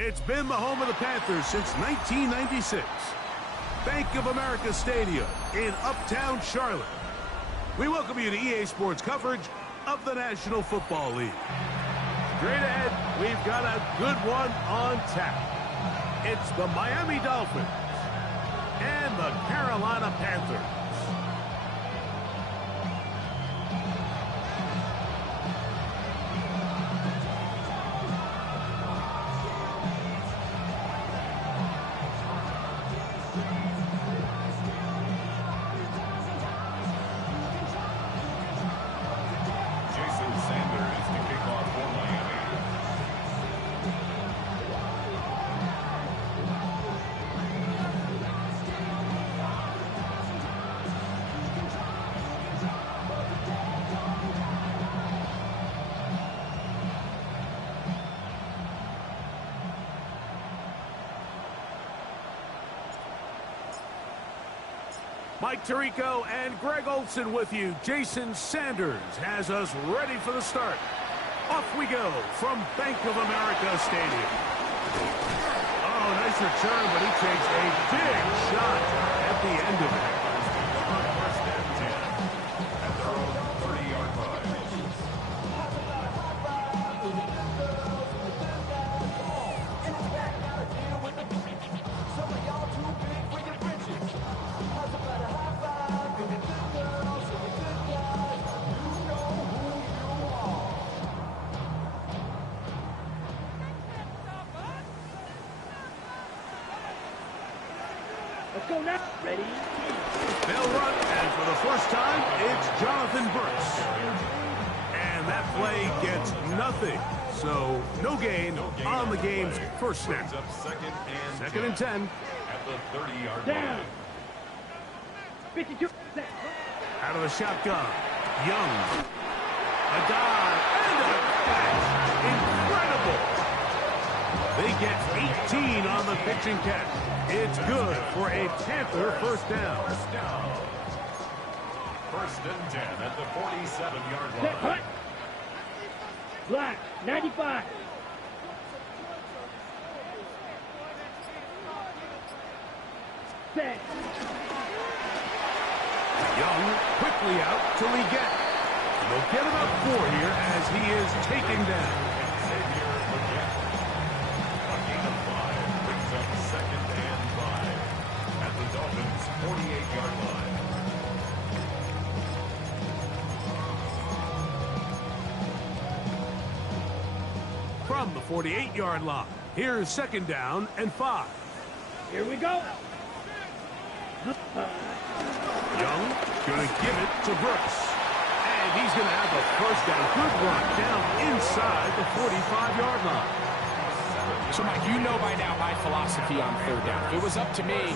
It's been the home of the Panthers since 1996. Bank of America Stadium in Uptown Charlotte. We welcome you to EA Sports coverage of the National Football League. Straight ahead, we've got a good one on tap. It's the Miami Dolphins and the Carolina Panthers. Mike Tirico and Greg Olson with you. Jason Sanders has us ready for the start. Off we go from Bank of America Stadium. Oh, nice return, but he takes a big shot at the end of it. First and 10 at their own 30-yard line. Let's go now. Ready? They'll run, and for the first time, it's Jonathan Burks. And that play gets nothing. So, no gain on the game's first snap. Second and 10. At the 30-yard Down. line. 52. Out of the shotgun. Young. A dive. And a catch. Incredible. They get 18 on the pitching catch. It's good for a Panther first down. First and 10 at the 47-yard line. Cut. Black. 95. Set. Young quickly out to Leggett. They'll get about 4 here as he is taken down. A gain of 5 brings up second and 5 at the Dolphins' 48-yard line. From the 48-yard line, here's second down and 5. Here we go. Young going to give it to Brooks. And he's going to have a first down. Good run down inside the 45-yard line. So, Mike, you know by now my philosophy on third down. If it was up to me,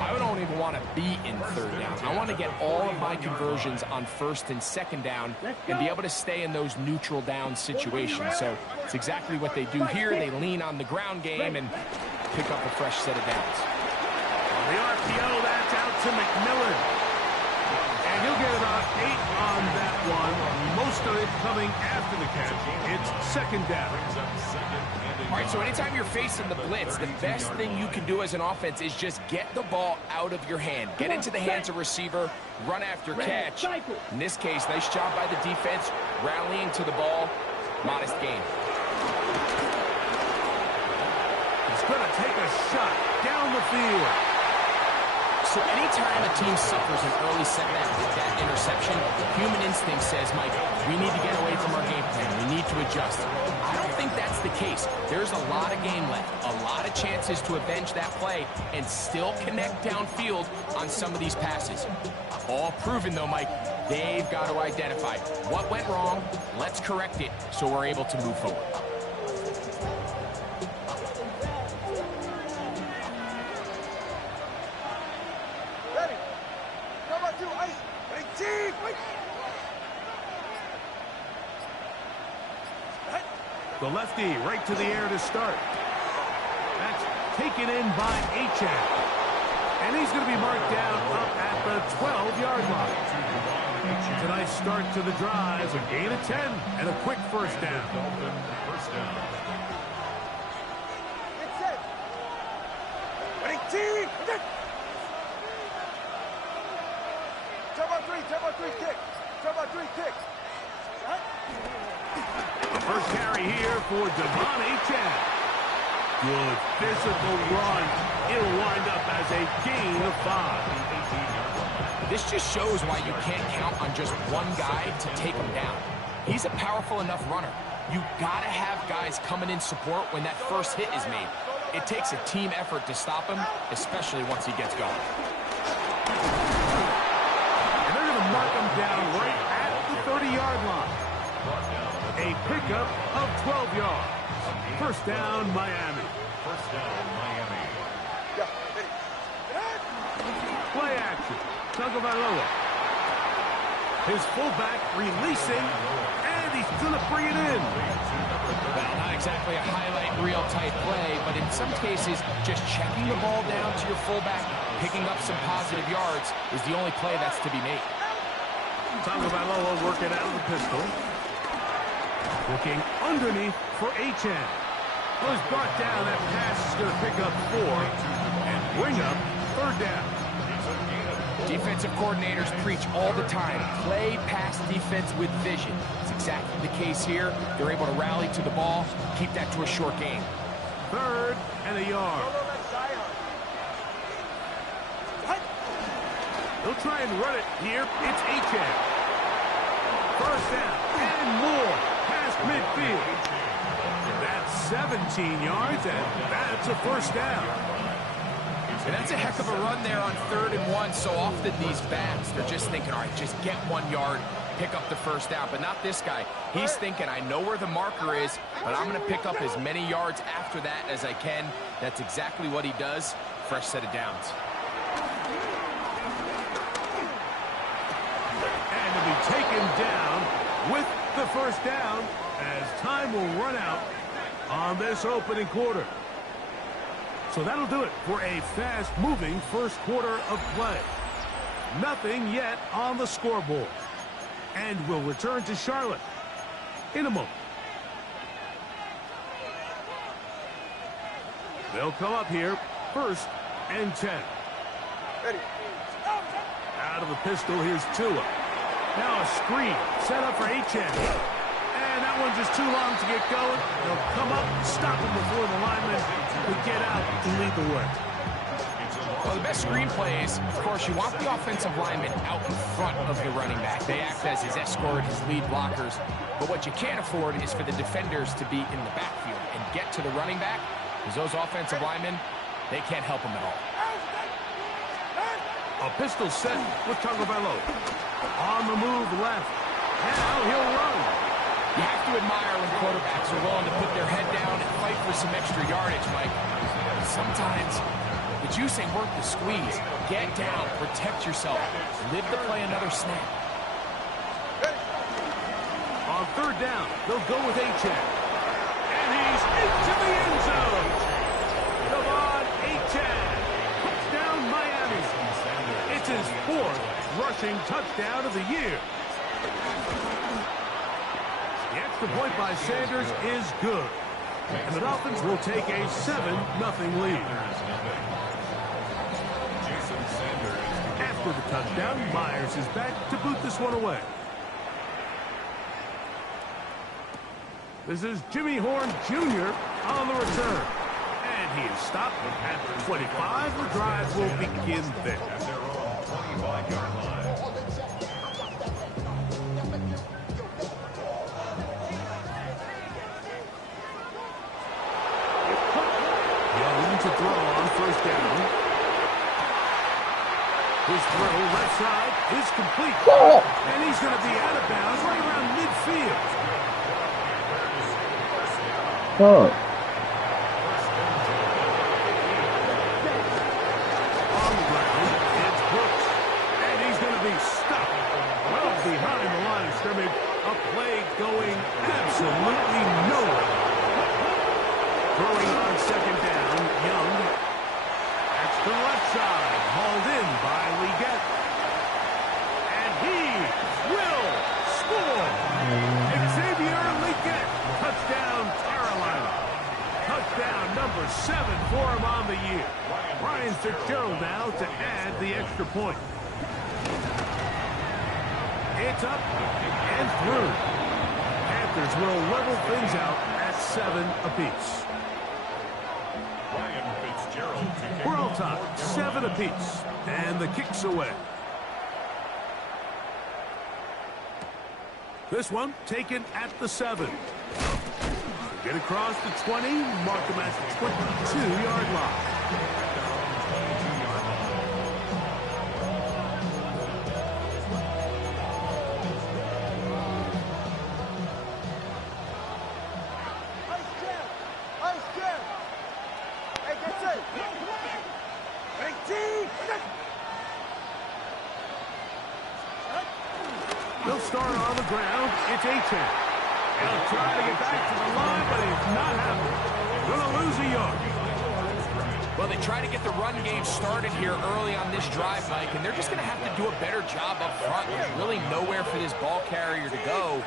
I don't even want to be in third down. I want to get all of my conversions on first and second down and be able to stay in those neutral down situations. So it's exactly what they do here. They lean on the ground game and pick up a fresh set of downs. On the RPO, that's out to McMillan. And he'll get about 8 on that one. Most of it coming after the catch. It's second down. All right, so anytime you're facing the blitz, the best thing you can do as an offense is just get the ball out of your hand. Get into the hands of receiver, run after catch. In this case, nice job by the defense, rallying to the ball. Modest gain. He's going to take a shot down the field. So anytime a team suffers an early setback with that interception, human instinct says, Mike, we need to get away from our game plan. We need to adjust. I don't think that's the case. There's a lot of game left, a lot of chances to avenge that play and still connect downfield on some of these passes. All proven, though, Mike, they've got to identify what went wrong, let's correct it so we're able to move forward. The lefty right to the air to start. That's taken in by Achane. And he's going to be marked down up at the 12-yard line. It's a nice start to the drive. A gain of 10 and a quick first down. The first carry here for Devon Achane. Good physical run. It'll wind up as a gain of 5. This just shows why you can't count on just one guy to take him down. He's a powerful enough runner. You gotta have guys coming in support when that first hit is made. It takes a team effort to stop him, especially once he gets going. And they're gonna mark him down right at the 30-yard line. A pickup of 12 yards. First down, Miami. First down, Miami. Play action. Tagovailoa. His fullback releasing, and he's going to bring it in. Well, not exactly a highlight reel type play, but in some cases, just checking the ball down to your fullback, picking up some positive yards is the only play that's to be made. Tagovailoa working out of the pistol. Looking underneath for Achane. Well, he's brought down. That pass is going to pick up 4 and bring up third down. Defensive coordinators preach all the time, play pass defense with vision. It's exactly the case here. They're able to rally to the ball, keep that to a short game. Third and a yard. They'll try and run it here. It's Achane. First down and more past midfield. That's 17 yards, and that's a first down. And that's a heck of a run there on 3rd and 1. So often these backs, they're just thinking, all right, just get 1 yard, pick up the first down. But not this guy. He's thinking, I know where the marker is, but I'm going to pick up as many yards after that as I can. That's exactly what he does. Fresh set of downs. And to be taken down with the first down as time will run out on this opening quarter. So that'll do it for a fast-moving first quarter of play. Nothing yet on the scoreboard. And we'll return to Charlotte in a moment. They'll come up here, 1st and 10. Ready. Out of the pistol, here's Tua. Now a screen set up for Achane. And that one's just too long to get going. They'll come up, stop him before the lineman will get out and lead the way. Well, the best screen plays, of course, you want the offensive lineman out in front of the running back. They act as his escort, his lead blockers. But what you can't afford is for the defenders to be in the backfield and get to the running back, because those offensive linemen, they can't help him at all. A pistol set with Tagovailoa. On the move left. Now he'll run. You have to admire when quarterbacks are willing to put their head down and fight for some extra yardage, Mike. Sometimes the juice ain't worth the squeeze. Get down, protect yourself, live to play another snap. On 3rd down, they'll go with Achane. And he's into the end zone. Devon Achane. Touchdown, Miami. It's his 4th rushing touchdown of the year. The extra point by Sanders is good. And the Dolphins will take a 7-0 lead. After the touchdown, Myers is back to boot this one away. This is Jimmy Horn Jr. on the return. And he is stopped at the 25. The drive will begin there. At their own 25-yard line. To throw on 1st down. His throw left side is complete. And he's going to be out of bounds right around midfield. On the ground, it's Brooks. And he's going to be stuck well behind the line of scrimmage. A play going absolutely nowhere. Throwing on 2nd down, Young. That's the left side, hauled in by Leggett. And he will score. Xavier Leggett, touchdown Carolina. Touchdown number 7 for him on the year. Ryan Fitzgerald now to add the extra point. It's up and through. Panthers will level things out at 7 apiece. We're all tied, 7 apiece, and the kick's away. This one taken at the 7. Get across the 20, mark them at the 22-yard line. They'll start on the ground. It's A-10. He'll try to get back to the line, but he's not happening. Going to lose a yard. Well, they try to get the run game started here early on this drive, Mike, and they're just going to have to do a better job up front. There's really nowhere for this ball carrier to go.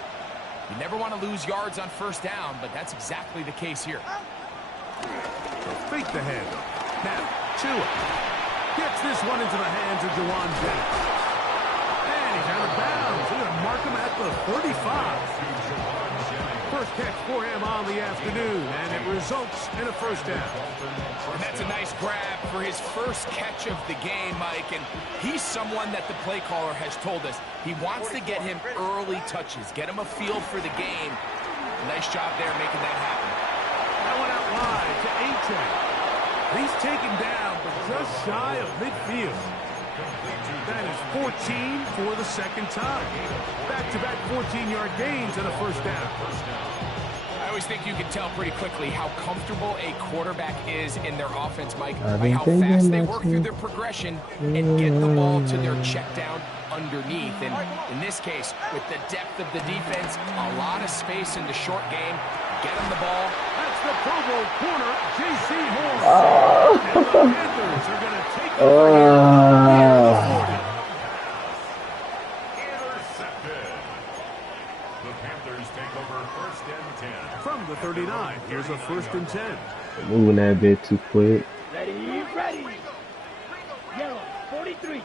You never want to lose yards on first down, but that's exactly the case here. Fake the handoff. Now, Tua gets this one into the hands of Jawan Jennings. And he's out of bounds. He's going to mark him at the 35. First catch for him on the afternoon, and it results in a first down. And that's a nice grab for his first catch of the game, Mike. And he's someone that the play caller has told us he wants to get him early touches, get him a feel for the game. Nice job there making that happen. That one out wide to A-10. He's taken down, but just shy of midfield. That is 14 for the second time. Back-to-back 14-yard gains and a first down. I always think you can tell pretty quickly how comfortable a quarterback is in their offense, Mike, by how fast they work through their progression and get the ball to their check down underneath. And in this case, with the depth of the defense, a lot of space in the short game, get them the ball. That's the Pro Bowl corner, J.C. Horn. And the Panthers are going to take the lead. Intercepted. The Panthers take over first and 10. From the 39, here's a first and 10. Moving that bit too quick. Ready. Yellow, 43.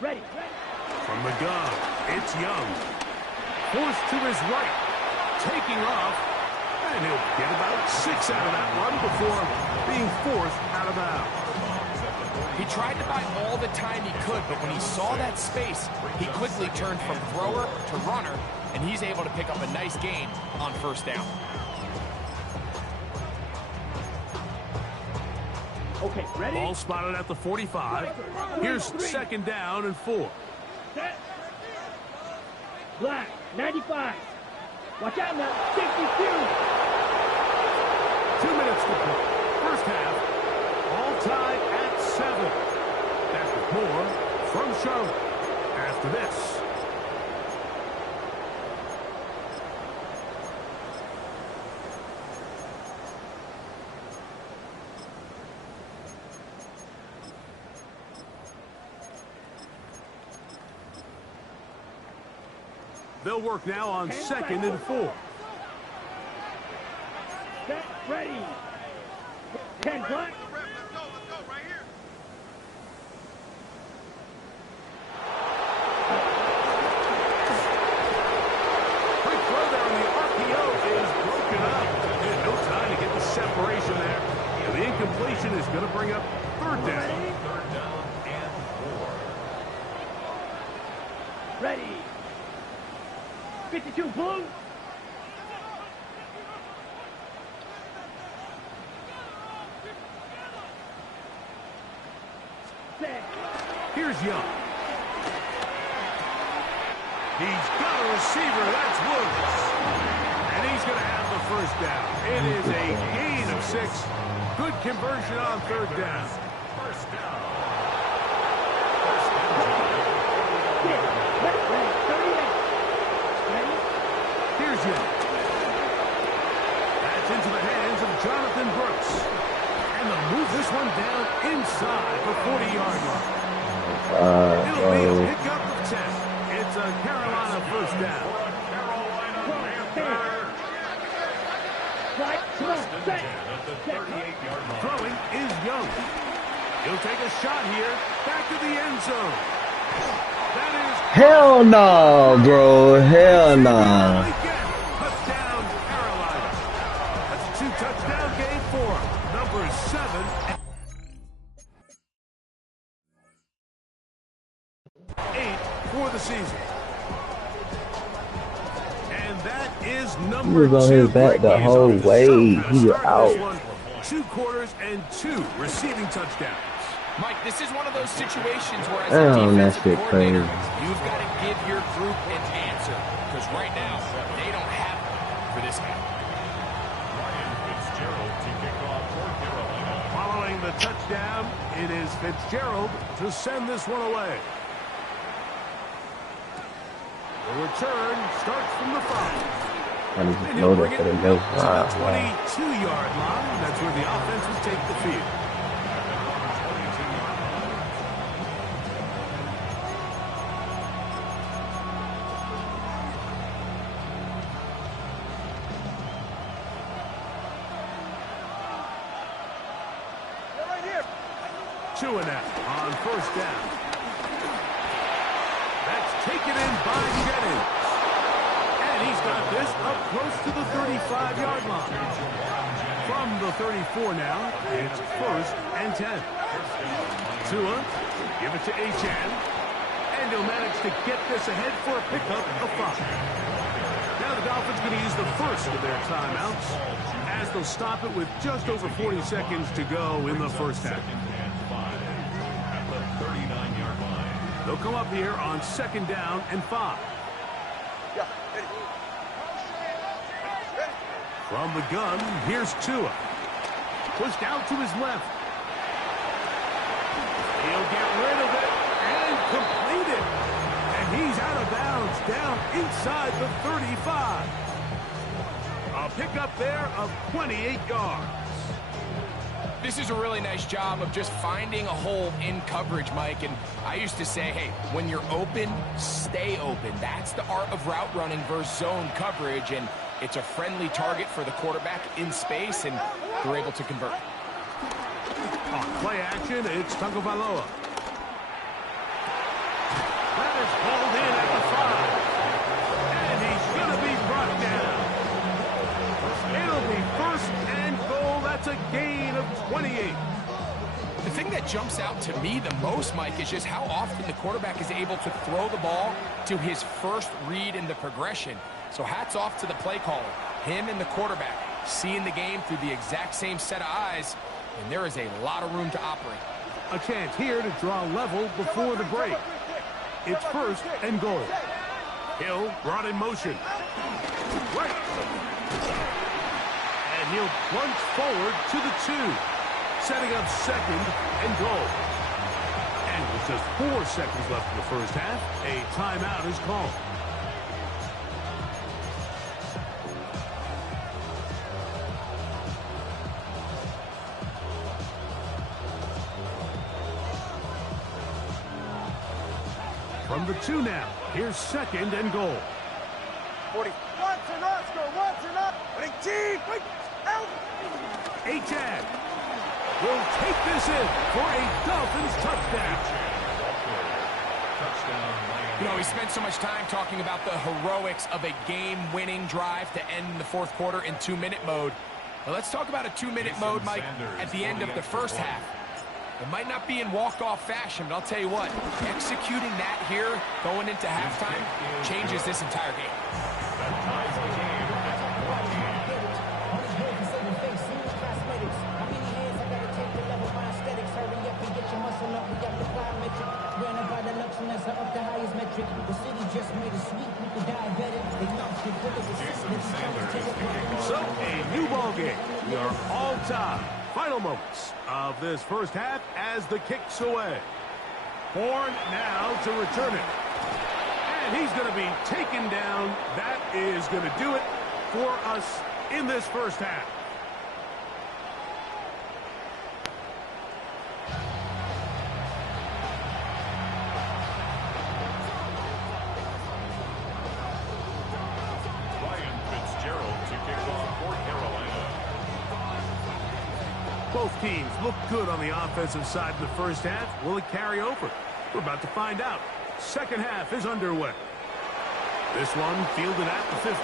Ready. From the gun, it's Young. Forced to his right, taking off, and he'll get about 6 out of that run before being forced out of bounds. He tried to buy all the time he could, but when he saw that space, he quickly turned from thrower to runner, and he's able to pick up a nice gain on first down. Okay, ready? Ball spotted at the 45. Here's second down and 4. Set. Black, 95. Watch out now, 62. 2 minutes to play. First half, all tied at 7. Back with more from Charlotte after this. They'll work now on second and 4. Set, ready. 10 black. Let's go, right here. Quick throw there on the RPO is broken up. And no time to get the separation there. And the incompletion is going to bring up third down. Third down and 4. Ready. 52 blue. Set. Here's Young. He's got a receiver. That's Woods. And he's going to have the first down. It is a gain of 6. Good conversion on third down. First down. Here's Young. That's into the hands of Jonathan Brooks. And they'll move this one down inside the 40-yard line. It'll be a pickup of 10. It's a Carolina first down. Throwing is Young. He'll take a shot here. Back to the end zone. That is... Hell no, bro. Hell no. Touchdown, Carolina. That's a 2-touchdown game for number 7. 8 for the season. And that is number 2. He was on his back the whole way. He was out. 2 quarters and 2 receiving touchdowns. Mike, this is one of those situations where as a defensive coordinator, you've got to give your group an answer. Because right now, they don't have one for this game. Following the touchdown, it is Fitzgerald to send this one away. The return starts from the 5. I need to load up for the no. 22-yard line. That's where the offense will take the field. Two and out on first down. That's taken in by Jennings. And he's got this up close to the 35-yard line. From the 34 now, it's 1st and 10. Tua, give it to Achane. And he'll manage to get this ahead for a pickup of 5. Now the Dolphins going to use the first of their timeouts as they'll stop it with just over 40 seconds to go in the first half. They'll come up here on 2nd down and 5. From the gun, here's Tua. Pushed out to his left. He'll get rid of it and complete it. And he's out of bounds down inside the 35. A pickup there of 28 yards. This is a really nice job of just finding a hole in coverage, Mike. And I used to say, hey, when you're open, stay open. That's the art of route running versus zone coverage. And it's a friendly target for the quarterback in space, and they're able to convert. On play action, it's Tagovailoa. That is hauled in at the 5. And he's going to be brought down. It'll be 1st and goal. That's a gain of 28. The thing that jumps out to me the most, Mike, is just how often the quarterback is able to throw the ball to his first read in the progression. So hats off to the play caller. Him and the quarterback seeing the game through the exact same set of eyes, and there is a lot of room to operate. A chance here to draw level before the break. It's 1st and goal. Hill brought in motion. Right. And he'll plunge forward to the 2. Setting up 2nd and goal. And with just 4 seconds left in the first half, a timeout is called. From the 2 now, here's 2nd and goal. 40. Once and Oscar, once and up. Out. Achane will take this in for a Dolphins touchdown. You know, we spent so much time talking about the heroics of a game-winning drive to end the 4th quarter in 2-minute mode. Now let's talk about a 2-minute mode, Mike, at the end of the first half. It might not be in walk-off fashion, but I'll tell you what, executing that here, going into halftime, changes this entire game. So, a new ball game. We are all tied. Final moments of this first half as the kick's away. Horn now to return it. And he's going to be taken down. That is going to do it for us in this first half. Both teams look good on the offensive side in the first half. Will it carry over? We're about to find out. Second half is underway. This one fielded at the 15.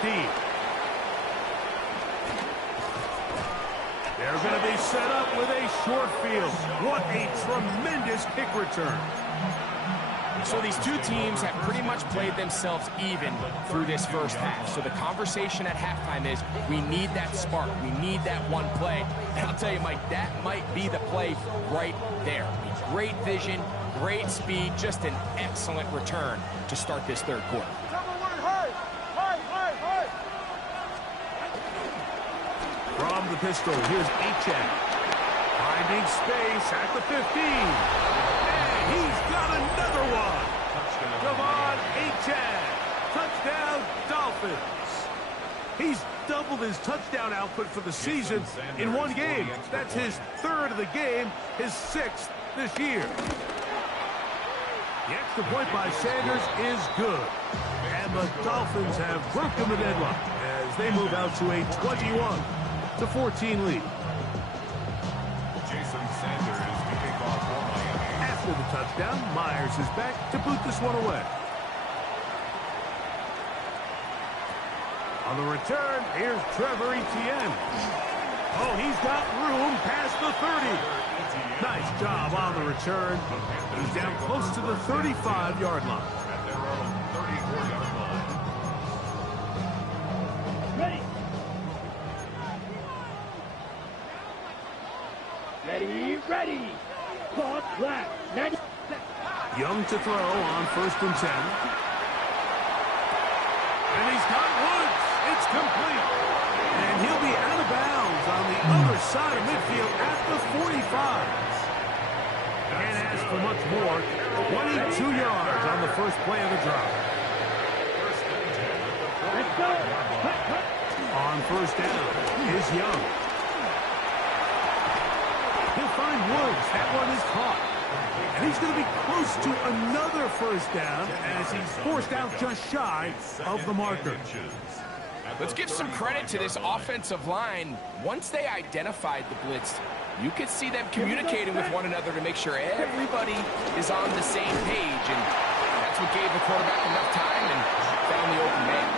They're going to be set up with a short field. What a tremendous kick return. So these two teams have pretty much played themselves even through this first half. So the conversation at halftime is, we need that spark. We need that one play. And I'll tell you, Mike, that might be the play right there. Great vision, great speed, just an excellent return to start this third quarter. From the pistol, here's Achane. Finding space at the 15. And he's got another one. Devon Achane. Touchdown, Dolphins. He's doubled his touchdown output for the season in one game. That's his third of the game, his sixth this year. The extra point by Sanders is good. And the Dolphins have broken the deadlock as they move out to a 21-14 lead. Jason Sanders to kick off for Miami. After the touchdown, Myers is back to boot this one away. On the return, here's Trevor Etienne. Oh, he's got room past the 30. Nice job on the return. He's down close to the 35-yard line. At their own 34-yard line. Ready. Clock flat. Young to throw on 1st and 10. And he's got Woods. It's complete. And he'll be out of bounds on the other side of midfield at the 45. Can't ask for much more. 22 yards on the first play of the drive. Let's go. On 1st down is Young. He'll find Woods. That one is caught. And he's going to be close to another 1st down as he's forced out just shy of the marker. Let's give some credit to this offensive line. Once they identified the blitz, you could see them communicating with one another to make sure everybody is on the same page. And that's what gave the quarterback enough time and found the open man.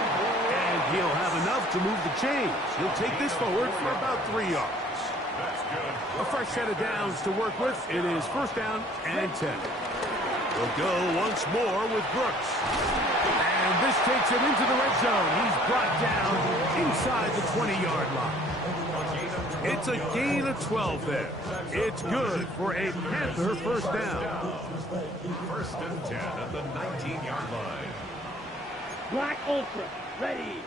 And he'll have enough to move the chains. He'll take this forward for about 3 yards. A fresh set of downs to work with. It is 1st down and 10. We'll go once more with Brooks. And this takes him into the red zone. He's brought down inside the 20-yard line. It's a gain of 12 there. It's good for a Panther 1st down. 1st and 10 at the 19-yard line. Black Ultra. Ready.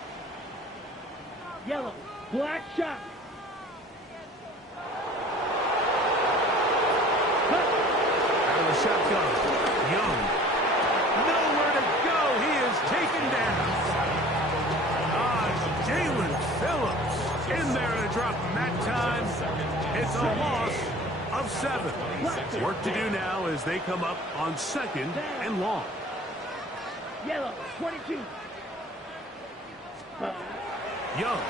Yellow. Black shot. Out of the shotgun. Young. Nowhere to go. He is taken down. Jalen Phillips in there to drop him that time. It's a loss of 7. Work to do now as they come up on 2nd and long. Yellow. 22. Young.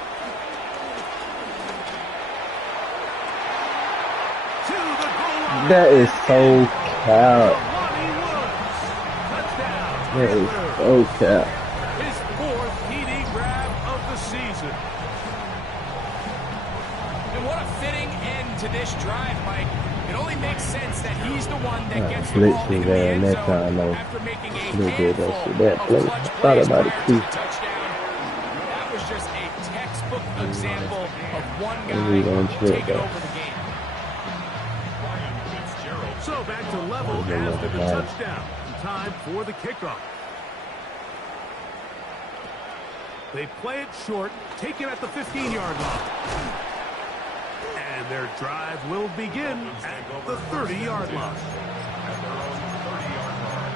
To the goal line. That is so cap. Touchdown. That is so cap. His 4th TD grab of the season. And what a fitting end to this drive, Mike. It only makes sense that he's the one that gets the Blitz ball was in the there end that zone time, though. after making a They did that handful shit. That of play. clutch Thought plays about it prior to too. the touchdown. That was just a textbook example of one And we guy gonna trip taking that. over the game. So back to level Those are after the level guys. touchdown. Time for the kickoff. They play it short, take it at the 15-yard line. And their drive will begin at the 30-yard line. At their own 30-yard line.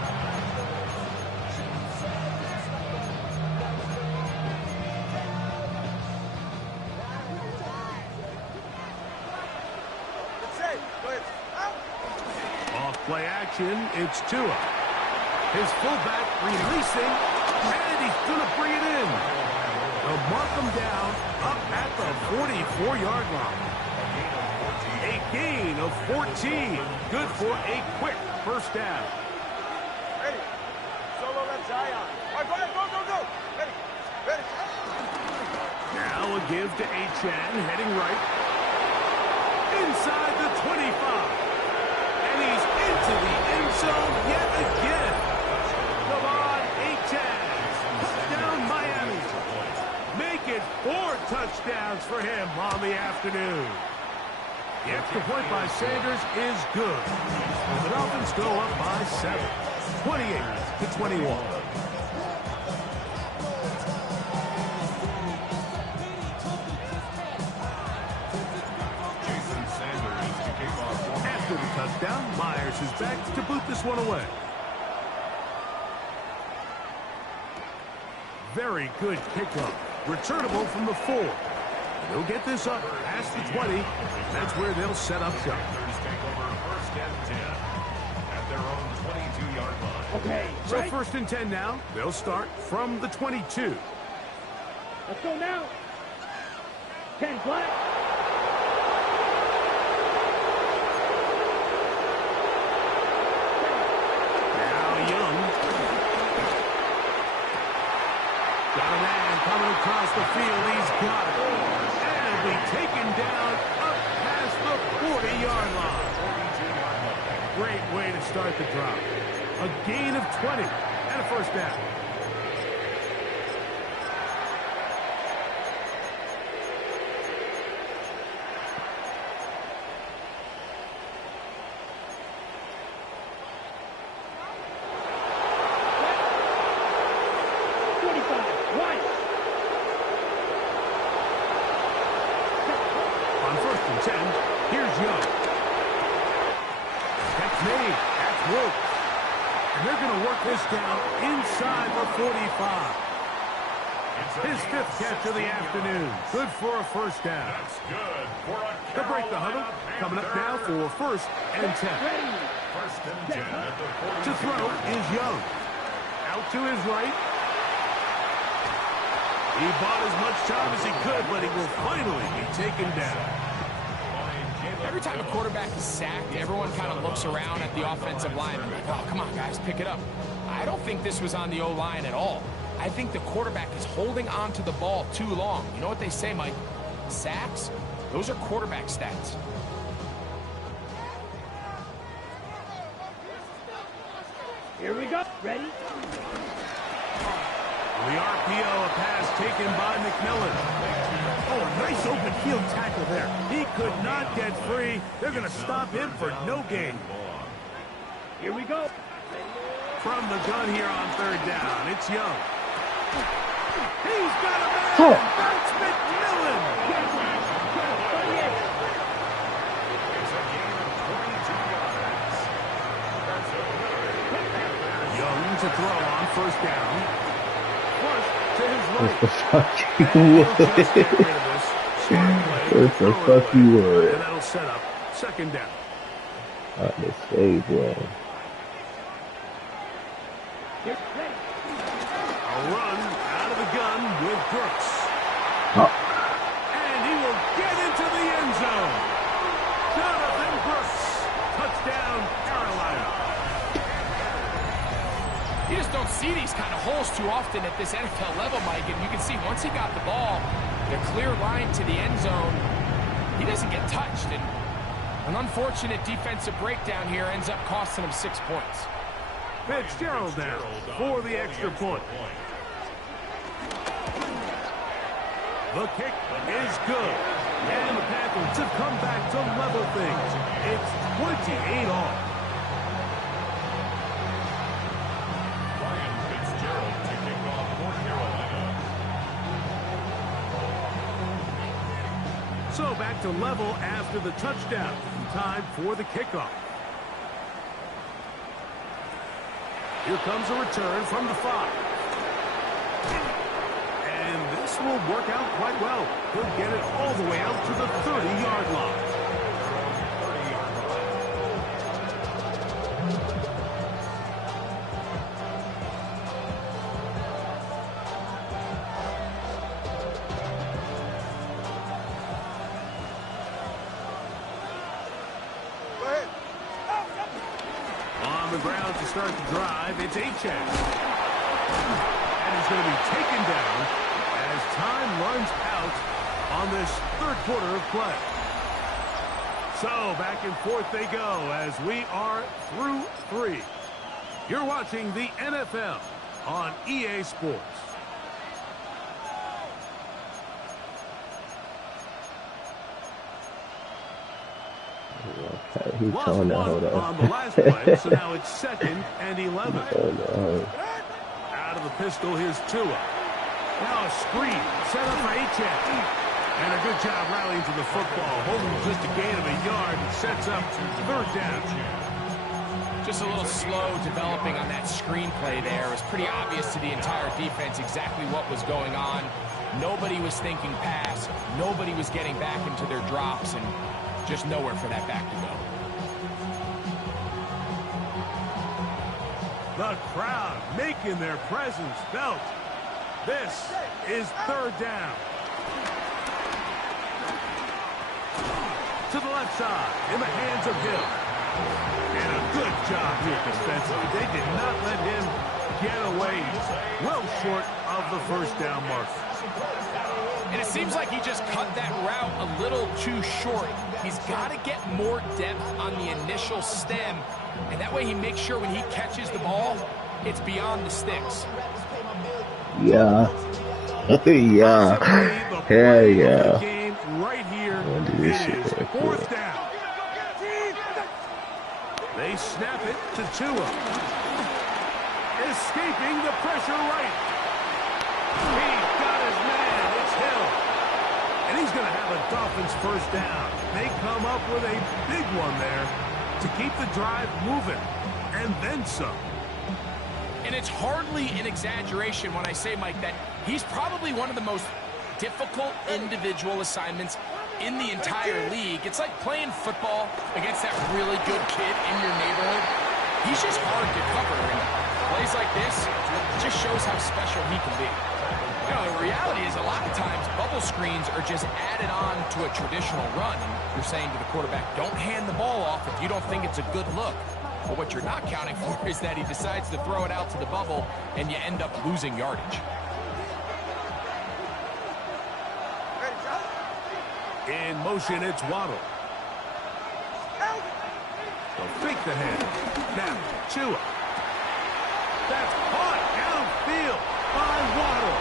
Off play action, it's Tua. His fullback releasing, and he's going to bring it in. They'll mark him down up at the 44-yard line. A gain of 14. Good for a quick first down. Ready. Solo left Zion. All right, go ahead, go. Ready. Now a give to Achan, heading right. Inside the 25. And he's into the end zone yet again. Come on, Achan. Touchdown, Miami. Make it 4 touchdowns for him on the afternoon. The extra point by Sanders is good. And the Dolphins go up by 7, 28-21. After the touchdown, Myers is back to boot this one away. Very good kickoff. Returnable from the 4. They'll get this up past the 20. That's where they'll set up shop. Panthers take over first and 10 at their own 22-yard line. Okay, So right. first and 10 now. They'll start from the 22. Let's go now. 10 black. Now Young. Got a man coming across the field. He's got it. And will be taken down up past the 40-yard line. Great way to start the drop. A gain of 20 and a first down. On first and 10, here's Young. That's made. That's Wilkes. And they're going to work this down inside the 45. His 5th catch of the afternoon. Good for a first down. That's good for a They'll break the huddle. Coming up now for first and 10. First and 10 at the 40. To throw is Young. Out to his right. He bought as much time as he could, but he will finally be taken down. Every time a quarterback is sacked, everyone kind of looks around at the offensive line and like, oh, come on, guys, pick it up. I don't think this was on the O-line at all. I think the quarterback is holding on to the ball too long. You know what they say, Mike? Sacks, those are quarterback stats. Here we go. Ready? The RPO, a pass taken by McMillan. Oh, a nice open field tackle there. He could not get free. They're going to stop him for no gain. Here we go. From the gun here on third down, it's Young. He's got a man. That's McMillan. It's a gain of 22 yards. That's a Young to throw on first down. First to his right. The fuck And you he'll would. just get rid of this. Smart play. What the Throw it fuck away. you would. And that'll set up second down. The save, bro. A run out of the gun with Brooks. Oh. And he will get into the end zone. Jonathan Brooks. Touchdown, Carolina. You just don't see these kind of holes too often at this NFL level, Mike. And you can see once he got the ball, the clear line to the end zone, he doesn't get touched. And an unfortunate defensive breakdown here ends up costing him 6 points. Fitzgerald now for the extra point. The kick is good. And the Panthers have come back to level things. It's 28 all. Ryan Fitzgerald to kick off for Carolina. So back to level after the touchdown. Time for the kickoff. Here comes a return from the 5. And this will work out quite well. He'll get it all the way out to the 30-yard line. On the ground to start the drive, it's Achane. And he's going to be taken down as time runs out on this third quarter of play. So back and forth they go as we are through 3. You're watching the NFL on EA Sports. He's Lost calling that. one Hold on the last play, so now it's 2nd and 11. Out of the pistol, here's Tua. Now a screen set up for Achane. And a good job rallying to the football, holding just a gain of a yard and sets up 3rd down. Just a little slow developing on that screenplay there. It was pretty obvious to the entire defense exactly what was going on. Nobody was thinking pass. Nobody was getting back into their drops, and just nowhere for that back to go. The crowd making their presence felt. This is 3rd down. To the left side, in the hands of Hill. And a good job here defensively. They did not let him get away well short of the 1st down mark. And it seems like he just cut that route a little too short. He's got to get more depth on the initial stem, and that way he makes sure when he catches the ball, it's beyond the sticks. Yeah. Yeah. Hell yeah. Right here, It is 4th down. They snap it to Tua. Escaping the pressure right. He got his man. It's Hill. And he's going to have a Dolphins 1st down. They come up with a big one there to keep the drive moving. And then some. And it's hardly an exaggeration when I say, Mike, that he's probably one of the most difficult individual assignments in the entire league. It's like playing football against that really good kid in your neighborhood. He's just hard to cover, and plays like this just shows how special he can be. You know, the reality is a lot of times bubble screens are just added on to a traditional run, and you're saying to the quarterback, don't hand the ball off if you don't think it's a good look. But what you're not counting for is that he decides to throw it out to the bubble, and you end up losing yardage. In motion, it's Waddle. They'll fake the hand. Now, Tua. That's caught downfield by Waddle.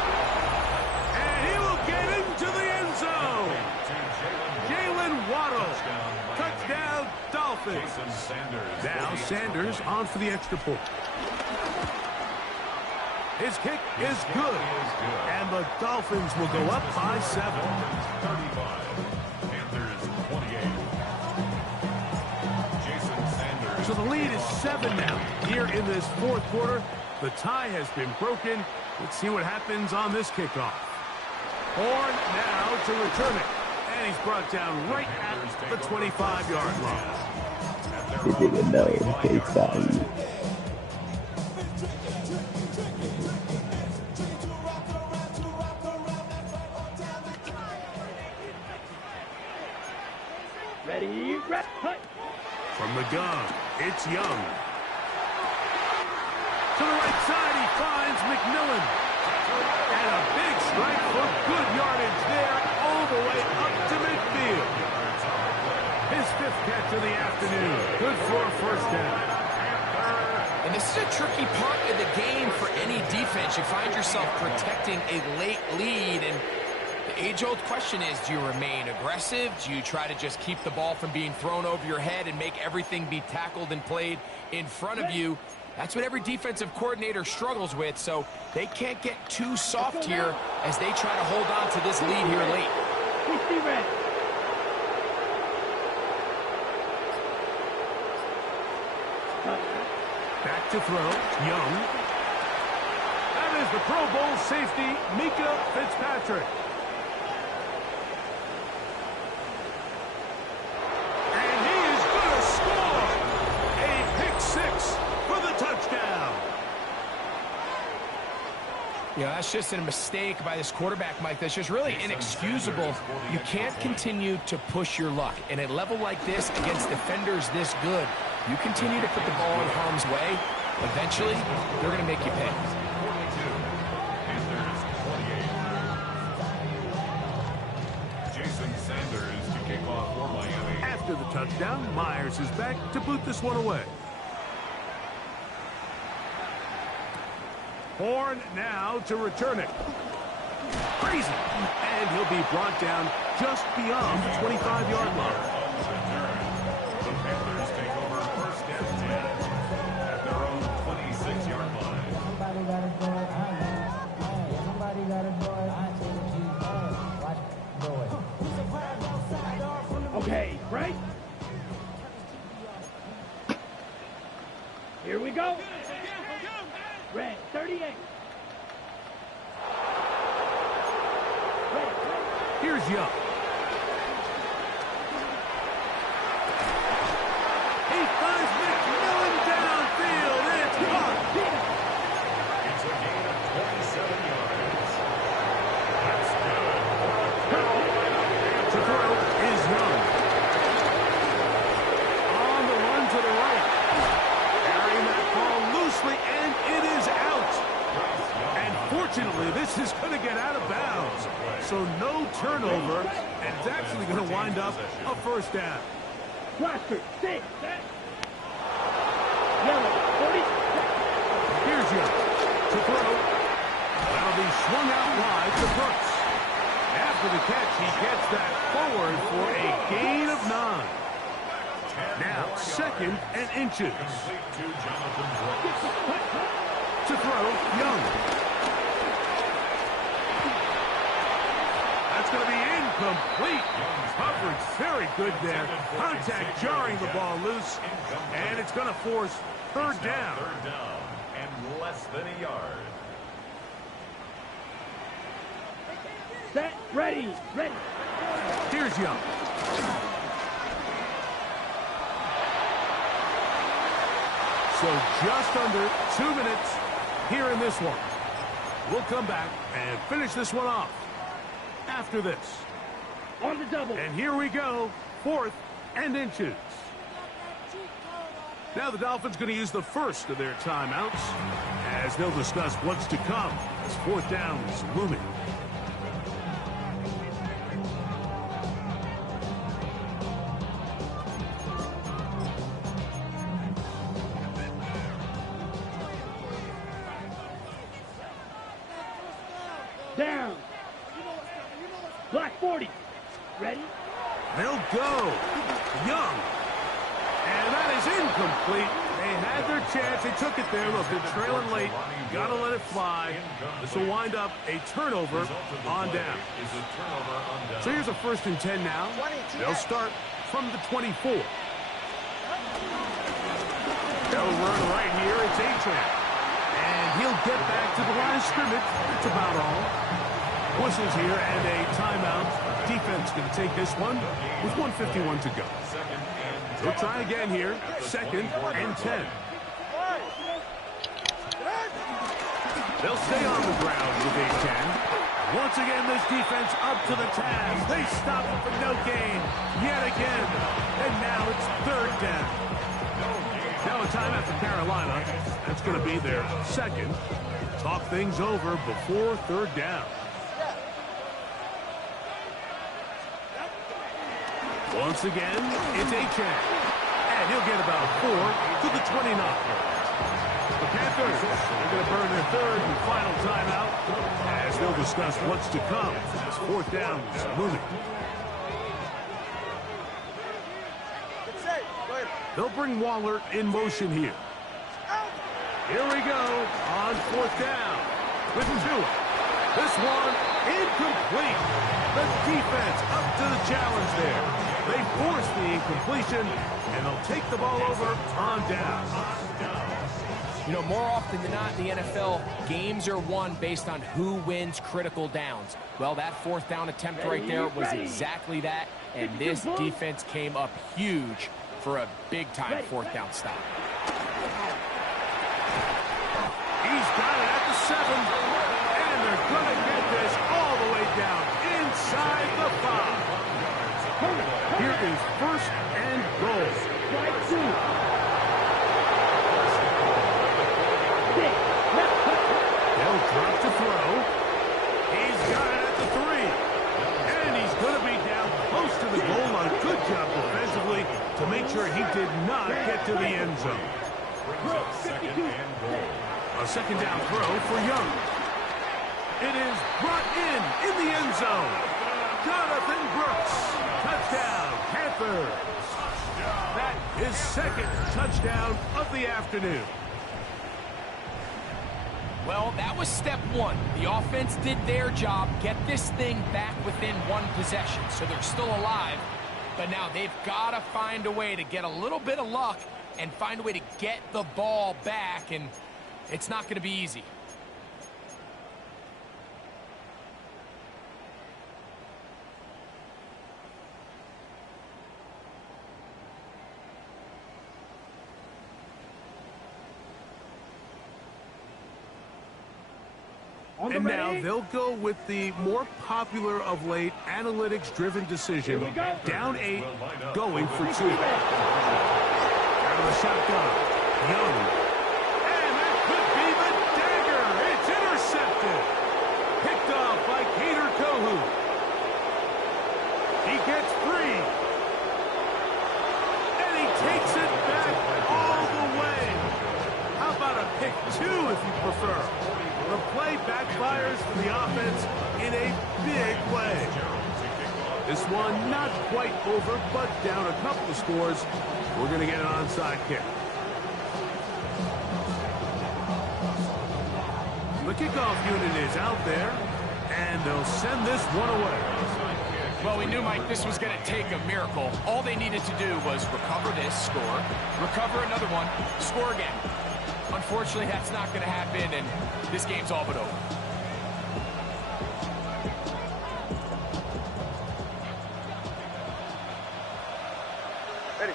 And he will get into the end zone. Jalen Waddle. Touchdown, Dolphins. Now Sanders on for the extra point. His kick is good. And the Dolphins will go up by 7. 35. Panthers 28. So the lead is 7 now here in this 4th quarter. The tie has been broken. Let's see what happens on this kickoff. Horn now to return it. And he's brought down right at the 25-yard line. He didn't know he saw you. Ready, cut. From the gun, it's Young. To the right side, he finds McMillan. And a big strike for good yardage there all the way up to midfield. His 5th catch of the afternoon. Good for a 1st down. And this is a tricky part of the game for any defense. You find yourself protecting a late lead, and the age-old question is, do you remain aggressive? Do you try to just keep the ball from being thrown over your head and make everything be tackled and played in front of you? That's what every defensive coordinator struggles with, so they can't get too soft here as they try to hold on to this lead here late. Please be ready. Back to throw, Young. That is the Pro Bowl safety, Mika Fitzpatrick. And he is going to score a pick-6 for the touchdown. You know, that's just a mistake by this quarterback, Mike. That's just really inexcusable. You can't continue to push your luck. In a level like this, against defenders this good, You continue to put the ball in harm's way, eventually, they're going to make you pay. 42. Panthers 28. Jason Sanders to kick off for Miami. After the touchdown, Myers is back to boot this one away. Horn now to return it. Crazy. And he'll be brought down just beyond the 25-yard line. The Panthers take over first and 10 at their own 26-yard line. Somebody got a boy, I know. Somebody got a boy, I say that she's bad. Watch boy. Okay, right? Here we go. Red, 38. Here's Young. He finds McMillan downfield. It's caught. It's a gain of 27 yards. That's good. To throw is Young. On the run to the right. Carrying that ball loosely, and it is out. And fortunately, this is going to get out of bounds. So no turnover, and it's actually going to wind up a first down. Blaster, 6, set. Yellow, 40. Here's Young to throw. That'll be swung out wide to Brooks. After the catch, he gets that forward for a gain of 9. Now, 2nd and inches. Complete to Jonathan Brooks. To throw, Young. That's going to be incomplete. Coverage very good there. Contact jarring the ball loose. And it's going to force third down. Third down and less than a yard. Set, ready, ready. Here's Young. So just under 2 minutes here in this one. We'll come back and finish this one off after this. On the double. And here we go, 4th and inches. Now the Dolphins going to use the first of their timeouts as they'll discuss what's to come as 4th down is looming. Down. Black 40. Ready? They'll go. Young. And that is incomplete. They had their chance. They took it there. Look, they're trailing late. Got to let it fly. This will wind up a turnover on down. So here's a 1st and 10 now. They'll start from the 24. They'll run right here. It's Achane. And he'll get back to the line of scrimmage. That's about all. Whistles here and a timeout. Defense going to take this one with 1:51 to go. They'll try again here. 2nd and 10. They'll stay on the ground with Achane. Once again, this defense up to the task. They stop it for no gain yet again. And now it's 3rd down. Now a timeout for Carolina. That's going to be their 2nd. Talk things over before 3rd down. Once again, it's Achane. And he'll get about 4 to the 29. The Panthers are going to burn their 3rd and final timeout as they'll discuss what's to come as 4th down is looming. They'll bring Waller in motion here. Here we go on 4th down with Tua. This one incomplete. The defense up to the challenge there. They force the incompletion, and they'll take the ball over on down. You know, more often than not in the NFL, games are won based on who wins critical downs. Well, that 4th down attempt right there was exactly that, and this defense came up huge for a big-time 4th down stop. He's got it at the 7, and they're going to get this all the way down inside the 5. Here is 1st and goal. not get to the end zone. Brings up second and goal. A second down throw for Young. It is brought in the end zone. Jonathan Brooks. Touchdown, Panthers. That is second touchdown of the afternoon. Well, that was step one. The offense did their job, get this thing back within one possession, so they're still alive. But now they've got to find a way to get a little bit of luck and find a way to get the ball back, and it's not going to be easy. And now they'll go with the more popular of late analytics-driven decision. Down 8, going for 2. Out of the shotgun, Young. And that could be the dagger. It's intercepted. Picked off by Kader Kohu. He gets free. And he takes it back all the way. How about a pick 2 if you prefer? The play backfires for the offense in a big way. This one not quite over, but down a couple of scores. We're going to get an onside kick. The kickoff unit is out there, and they'll send this one away. Well, we knew, Mike, this was going to take a miracle. All they needed to do was recover this, score, recover another one, score again. Unfortunately, that's not going to happen, and this game's all but over. Ready.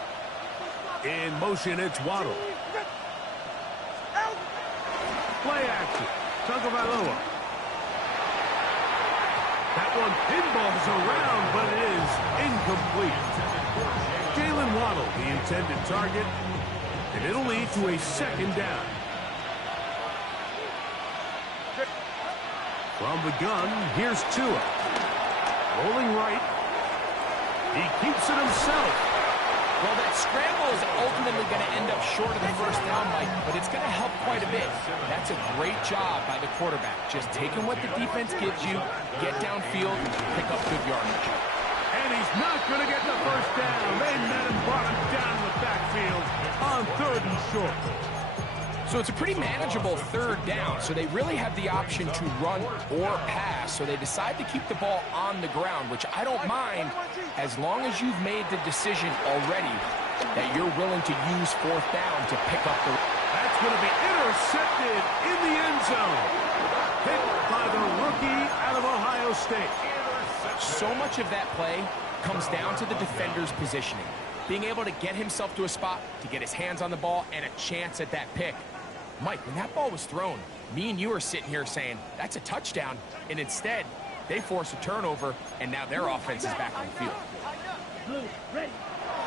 In motion, it's Waddle. Play action. Tagovailoa. That one pinballs around, but it is incomplete. Jalen Waddle, the intended target, and it'll lead to a second down. From the gun, here's Tua. Rolling right. He keeps it himself. Well, that scramble is ultimately going to end up short of the first down, Mike, but it's going to help quite a bit. That's a great job by the quarterback. Just taking what the defense gives you, get downfield, pick up good yardage. And he's not going to get the first down. They met him, brought him down in the backfield on 3rd and short. So it's a pretty manageable 3rd down, so they really have the option to run or pass, so they decide to keep the ball on the ground, which I don't mind as long as you've made the decision already that you're willing to use 4th down to pick up the... That's going to be intercepted in the end zone. Picked by the rookie out of Ohio State. So much of that play comes down to the defender's positioning, being able to get himself to a spot, to get his hands on the ball, and a chance at that pick. Mike, when that ball was thrown, me and you are sitting here saying, that's a touchdown, and instead, they force a turnover, and now their offense is back on the field.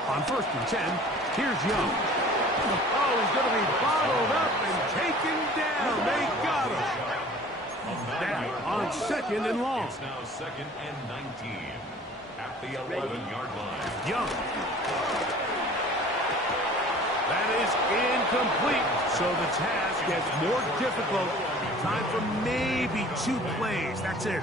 On 1st and 10, here's Young. Oh, he's going to be bottled up and taken down. They got him. Now, on 2nd and long. It's now 2nd and 19 at the 11-yard line. Young. That is incomplete, so the task gets more difficult. Time for maybe 2 plays. That's it.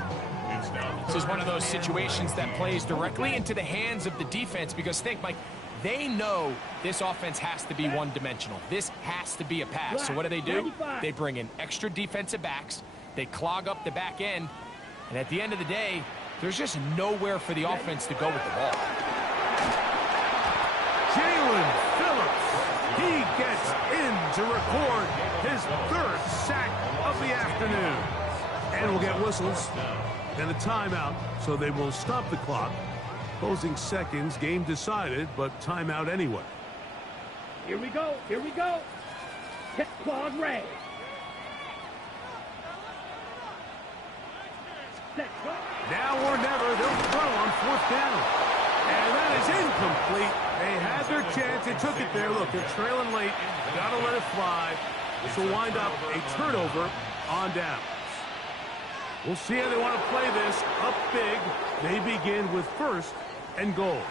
This is one of those situations that plays directly into the hands of the defense because think, Mike, they know this offense has to be one-dimensional. This has to be a pass. So what do? They bring in extra defensive backs. They clog up the back end. And at the end of the day, there's just nowhere for the offense to go with the ball. Jalen Phillips. He gets in to record his 3rd sack of the afternoon. And we'll get whistles and a timeout, so they will stop the clock. Closing seconds, game decided, but timeout anyway. Here we go. Here we go. Hit claws red. Now or never, they'll throw on 4th down. And that is incomplete. They had their chance. They took it there. Look, they're trailing late. Got to let it fly. This will wind up a turnover on downs. We'll see how they want to play this. Up big. They begin with 1st and goal.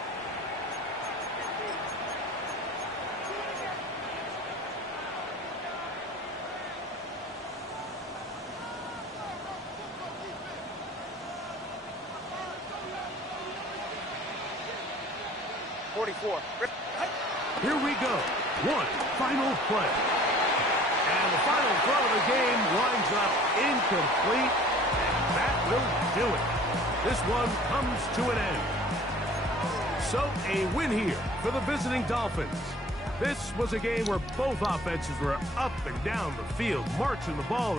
44. Here we go. One final play. And the final throw of the game winds up incomplete. And that will do it. This one comes to an end. So a win here for the visiting Dolphins. This was a game where both offenses were up and down the field, marching the ball.